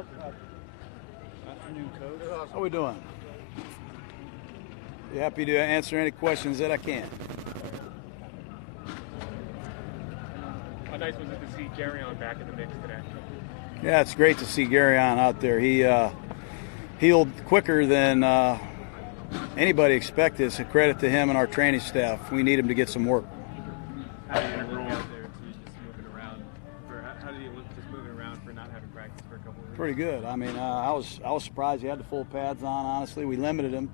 Afternoon, Coach. How we doing? Be happy to answer any questions that I can. How nice was it to see Gary on back in the mix today? Yeah, it's great to see Gary on out there. He healed quicker than anybody expected. It's a credit to him and our training staff. We need him to get some work. How did you look out there to just moving around? How did you look just moving around for not having practice for a couple of weeks? Pretty good. I mean, I was surprised he had the full pads on. Honestly, we limited him.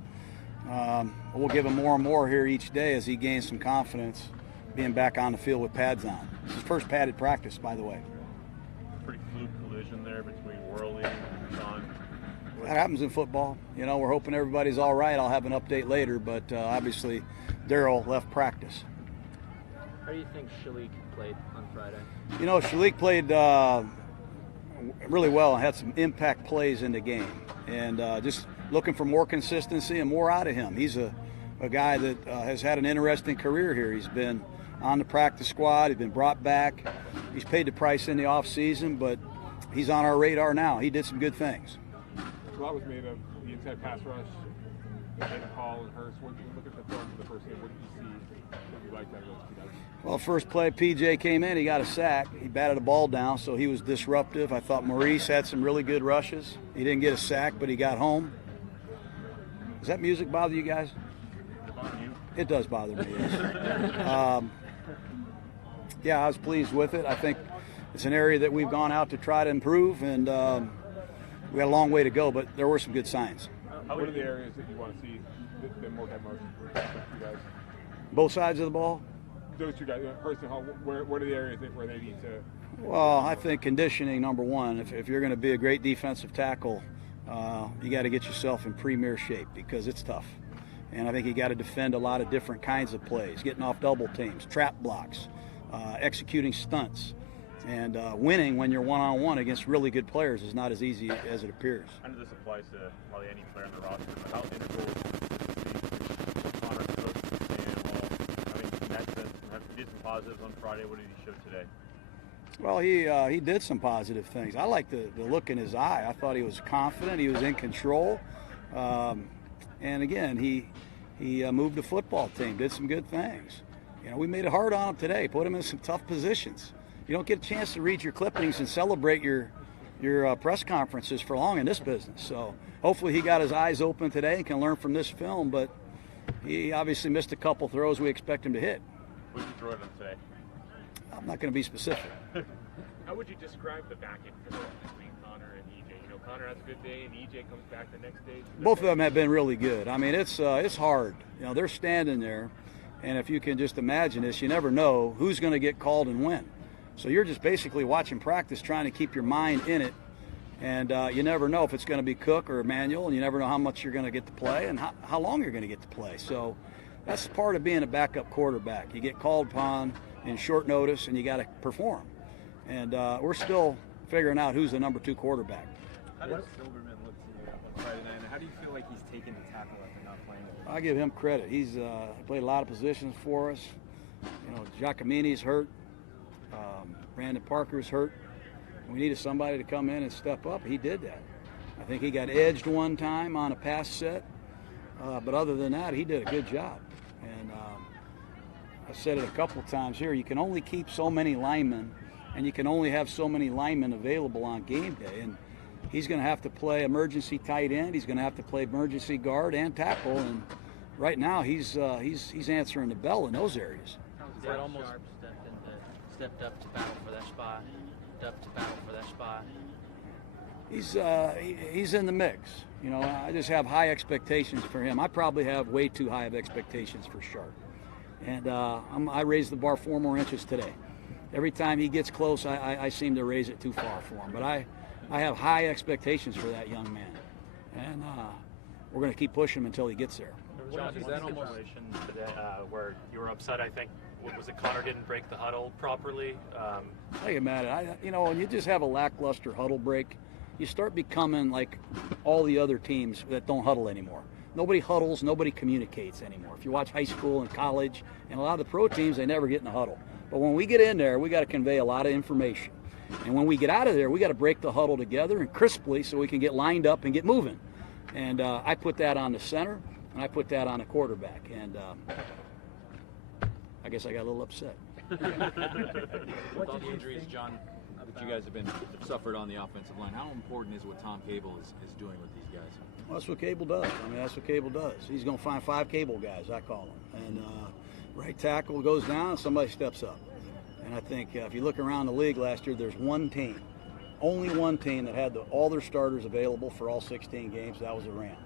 We'll give him more and more here each day as he gains some confidence, being back on the field with pads on. It's his first padded practice, by the way. Pretty fluke collision there between Worley and Jon. That happens in football. You know, we're hoping everybody's all right. I'll have an update later, but obviously Darryl left practice. How do you think Shalik played on Friday? You know, Shalik played really well and had some impact plays in the game. And just looking for more consistency and more out of him. He's a guy that has had an interesting career here. He's been on the practice squad. He's been brought back. He's paid the price in the offseason, but he's on our radar now. He did some good things. A lot was made of the inside pass rush, Hayden Hall and Hurst. When you look at the film for the first game, what did you see that you liked out of those two guys? Well, first play, PJ came in. He got a sack. He batted a ball down, so he was disruptive. I thought Maurice had some really good rushes. He didn't get a sack, but he got home. Does that music bother you guys? It does bother me, yes. Yeah, I was pleased with it. I think it's an area that we've gone out to try to improve, and we got a long way to go, but there were some good signs. What are the areas that you want to see that more have motion for those two guys? Both sides of the ball? Those two guys, Hurst and Hall, what are the areas where they need to? Well, I think conditioning, number one. If you're going to be a great defensive tackle, you got to get yourself in premier shape because it's tough. And I think you got to defend a lot of different kinds of plays, getting off double teams, trap blocks, executing stunts. And winning when you're one-on-one against really good players is not as easy as it appears. I know this applies to probably any player on the roster, but how integral is Connor Cook and I mean, in that sense, he did some positives on Friday. What did he show today? Well, he did some positive things. I like the look in his eye. I thought he was confident. He was in control. And again, he moved the football team, did some good things. You know, we made it hard on him today, put him in some tough positions. You don't get a chance to read your clippings and celebrate your press conferences for long in this business. So hopefully he got his eyes open today and can learn from this film, but he obviously missed a couple throws we expect him to hit. What did you throw at him today? I'm not going to be specific. How would you describe the back end for between Connor and EJ? You know, Connor has a good day and EJ comes back the next day. Both of them have been really good. I mean, it's hard. You know, they're standing there, and if you can just imagine this, you never know who's going to get called and when. So you're just basically watching practice, trying to keep your mind in it, and you never know if it's going to be Cook or Emmanuel, and you never know how much you're going to get to play and how long you're going to get to play. So that's part of being a backup quarterback. You get called upon in short notice, and you got to perform. And we're still figuring out who's the number 2 quarterback. How did Silverman look to you on Friday night, and how do you feel like he's taken the tackle after not playing? I give him credit. He's played a lot of positions for us. You know, Giacomini's hurt. Brandon Parker's hurt. We needed somebody to come in and step up. He did that. I think he got edged one time on a pass set. But other than that, he did a good job. And I said it a couple of times here, you can only keep so many linemen, and you can only have so many linemen available on game day. And he's going to have to play emergency tight end. He's going to have to play emergency guard and tackle. And right now, he's answering the bell in those areas. Brett almost stepped up to battle for that spot. He's in the mix. You know, I just have high expectations for him. I probably have way too high of expectations for Sharp. And I raised the bar 4 more inches today. Every time he gets close, I seem to raise it too far for him. But I have high expectations for that young man. And we're going to keep pushing him until he gets there. Jon, is that almost today, where you were upset, I think, was it Connor didn't break the huddle properly? I get mad at it. You know, when you just have a lackluster huddle break, you start becoming like all the other teams that don't huddle anymore. Nobody huddles, nobody communicates anymore. If you watch high school and college, and a lot of the pro teams, they never get in a huddle. But when we get in there, we got to convey a lot of information. And when we get out of there, we got to break the huddle together and crisply so we can get lined up and get moving. And I put that on the center, and I put that on the quarterback. And I guess I got a little upset. With all the injuries, John, that you guys have been suffered on the offensive line, how important is what Tom Cable is doing with these guys? Well, that's what Cable does. I mean, that's what Cable does. He's going to find 5 Cable guys, I call them. And right tackle goes down, and somebody steps up. And I think if you look around the league last year, there's one team, only one team that had all their starters available for all 16 games. That was the Rams.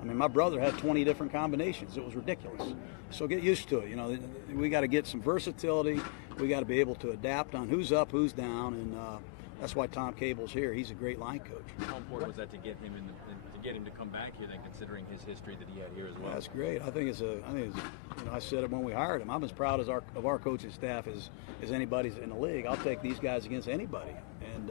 I mean, my brother had 20 different combinations. It was ridiculous. So get used to it. You know, we got to get some versatility. We got to be able to adapt on who's up, who's down, and that's why Tom Cable's here. He's a great line coach. How important was that to get him to get him to come back here, then, considering his history that he had here as well? That's great. I think it's you know, I said it when we hired him. I'm as proud of our coaching staff as anybody's in the league. I'll take these guys against anybody. And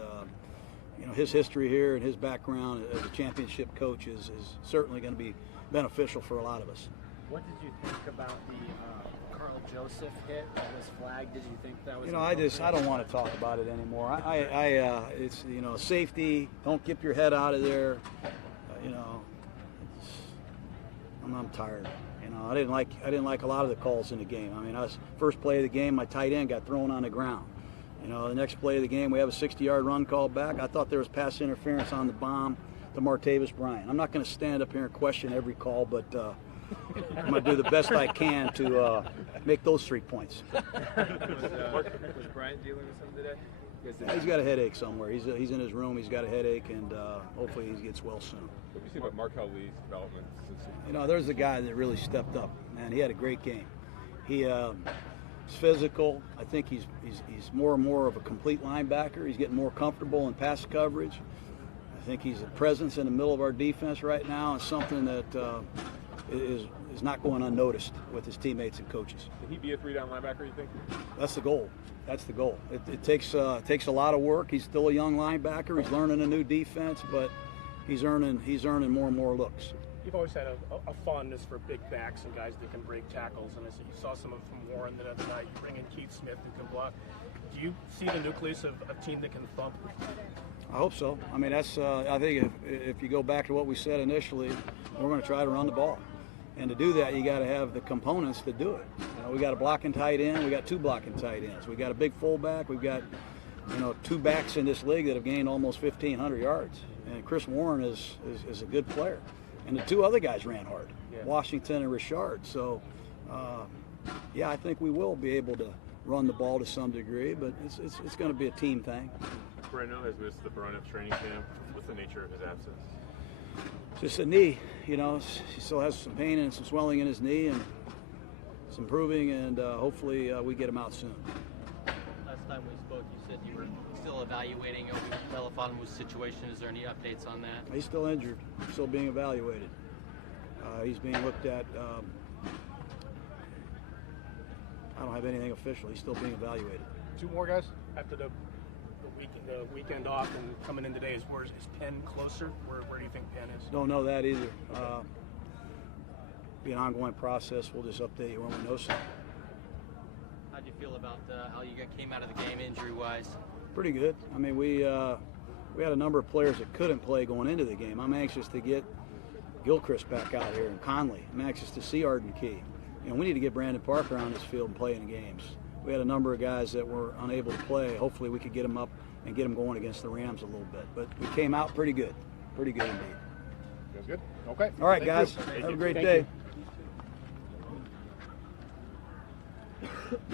you know, his history here and his background as a championship coach is certainly going to be beneficial for a lot of us. What did you think about the Carl Joseph hit that was flagged? Did you think that was? You know, I don't want to talk about it anymore. It's, you know, safety. Don't get your head out of there. You know, I'm tired. You know, I didn't like a lot of the calls in the game. I mean, first play of the game, my tight end got thrown on the ground. You know, the next play of the game, we have a 60-yard run called back. I thought there was pass interference on the bomb to Martavis Bryant. I'm not going to stand up here and question every call, but I'm going to do the best I can to make those 3 points. Was Bryant dealing with something today? He's got a headache somewhere. He's in his room. He's got a headache, and hopefully he gets well soon. What do you see about Markel Lee's development? You know, there's a guy that really stepped up. Man, he had a great game. He's physical. I think he's more and more of a complete linebacker. He's getting more comfortable in pass coverage. I think he's a presence in the middle of our defense right now, and something that is not going unnoticed with his teammates and coaches. Can he be a 3-down linebacker, you think? That's the goal. That's the goal. It takes a lot of work. He's still a young linebacker. He's learning a new defense, but he's earning more and more looks. You've always had a fondness for big backs and guys that can break tackles, and I said you saw some of it from Warren the other night. You bring in Keith Smith who can block. Do you see the nucleus of a team that can thump? I hope so. I mean, that's. I think if you go back to what we said initially, we're going to try to run the ball, and to do that, you got to have the components to do it. You know, we got a blocking tight end. We got 2 blocking tight ends. We got a big fullback. We've got, you know, 2 backs in this league that have gained almost 1,500 yards. And Chris Warren is a good player. And the 2 other guys ran hard, Washington and Richard. So, yeah, I think we will be able to run the ball to some degree, but it's going to be a team thing. Breno has missed the brunt of training camp. What's the nature of his absence? Just a knee, you know. He still has some pain and some swelling in his knee, and it's improving, and hopefully we get him out soon. Last time we spoke, you said you were still evaluating Obi Melifonwu's situation. Is there any updates on that? He's still injured, still being evaluated. He's being looked at. I don't have anything official. He's still being evaluated. 2 more guys after the weekend off and coming in today. Is Penn closer? Where do you think Penn is? Don't know that either. Be an ongoing process. We'll just update you when we know something. How do you feel about how you came out of the game injury-wise? Pretty good. I mean, we had a number of players that couldn't play going into the game. I'm anxious to get Gilchrist back out here and Conley. I'm anxious to see Arden Key. You know, we need to get Brandon Parker on this field and play in the games. We had a number of guys that were unable to play. Hopefully we could get them up and get them going against the Rams a little bit. But we came out pretty good. Pretty good indeed. That's good. Okay. All right, guys. Have a great day. You.